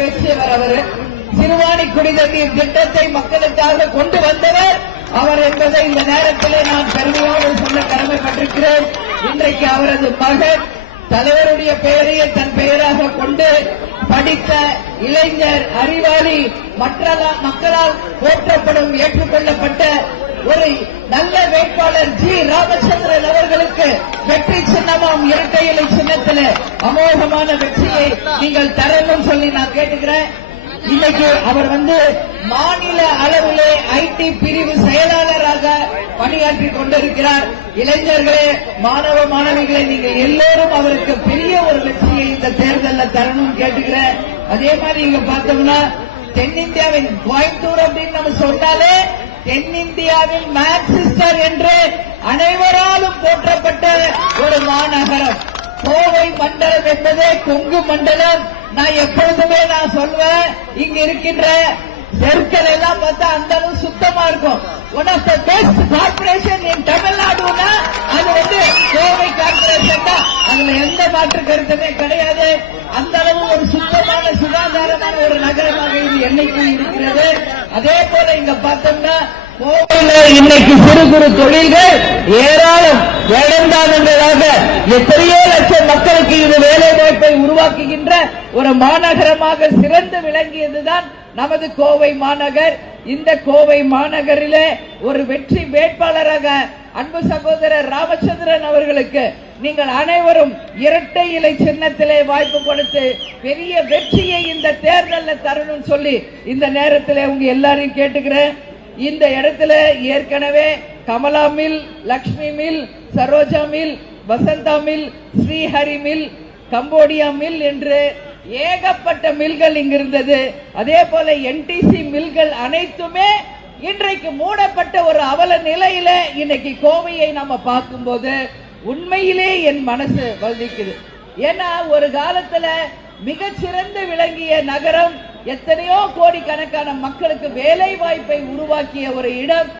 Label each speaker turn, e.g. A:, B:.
A: வெற்றியவர் அவர் சிறுவாணி குடிநீர் திட்டத்தை மக்களுக்காக கொண்டு வந்தவர் அவர் என்பதை இந்த நேரத்திலே நான் பெருமையோடு சொல்ல கடமைப்பட்டிருக்கிறேன். இன்றைக்கு அவரது மகன் தலைவருடைய பெயரையே தன் பெயராக கொண்டு படித்த இளைஞர் அறிவாளி மற்ற மக்களால் போற்றப்படும் ஏற்றுக்கொள்ளப்பட்ட ஒரு நல்ல வேட்பாளர் ஜி. ராமச்சந்திரன் அவர்களுக்கு வெற்றி சின்னமாம் இரட்டை இலை சின்னத்தில் அமோகமான வெற்றியை நீங்கள் தரணும் சொல்லி நான் கேட்டுக்கிறேன். இன்னைக்கு அவர் வந்து மாநில அளவிலே ஐடி பிரிவு செயலாளராக பணியாற்றி கொண்டிருக்கிறார். இளைஞர்களே மாணவ மாணவிகளை நீங்க எல்லோரும் அவருக்கு பெரிய ஒரு வெற்றியை இந்த தேர்தலில் தரணும் கேட்டுக்கிறேன். அதே மாதிரி இங்க பார்த்தோம்னா தென்னிந்தியாவின் கோயம்புத்தூர் அப்படின்னு நம்ம சொன்னாலே தென்னிந்தியாவின் மேக்சிஸ்டர் என்று அனைவராலும் போற்றப்பட்ட ஒரு மாநகரம். கோவை மண்டலம் என்பதே கொங்கு மண்டலம். நான் எப்பொழுதுமே நான் சொல்வேன் இங்க இருக்கின்ற தெருக்கள் எல்லாம் பார்த்தா அந்த அளவு சுத்தமா இருக்கும். One of the best corporation in தமிழ்நாடுனா அது வந்து கோவை கார்பரேஷன் தான். அதுல எந்த மாற்று கருத்துமே கிடையாது. அந்த அளவு ஒரு சுத்தமான சுகாதாரமான ஒரு நகரமாக இது என்னைக்கும் இருக்கிறது. அதே போல இங்க பார்த்தோம்னா கோவையில இன்னைக்கு சிறு குறு தொழில்கள் ஏராளம். எத்தனையோ லட்சம் மக்களுக்கு இது வேலை வாய்ப்பை உருவாக்குகின்ற ஒரு மாநகரமாக சிறந்து விளங்கியதுதான் நமது கோவை மாநகர். இந்த கோவை மாநகரிலே ஒரு வெற்றி வேட்பாளராக அன்பு சகோதரர் ராமச்சந்திரன் அவர்களுக்கு நீங்கள் அனைவரும் இரட்டை இலை சின்னத்திலே வாய்ப்பு கொடுத்து பெரிய வெற்றியை இந்த தேர்தலில் தரணும் சொல்லி இந்த நேரத்தில் உங்க எல்லாரையும் கேட்டுக்கிறேன். இந்த இடத்துல ஏற்கனவே Kamala mill Lakshmi mill Saroja mill Vasantha mill Srihari mill Cambodia mill என்று ஏகப்பட்ட மில்கள் இங்க இருந்தது அதே போல என்டிசி மில்கள் அனைத்துமே இன்றைக்கு மூடப்பட்ட ஒரு அவல நிலையில இன்னைக்கு கோவையை நம்ம பார்க்கும்போது உண்மையிலே என் மனசு வலிக்குது. ஏன்னா ஒரு காலத்துல மிகச்சிறந்து விளங்கிய நகரம் எத்தனையோ கோடிக்கணக்கான மக்களுக்கு வேலை வாய்ப்பை உருவாக்கிய ஒரு இடம்.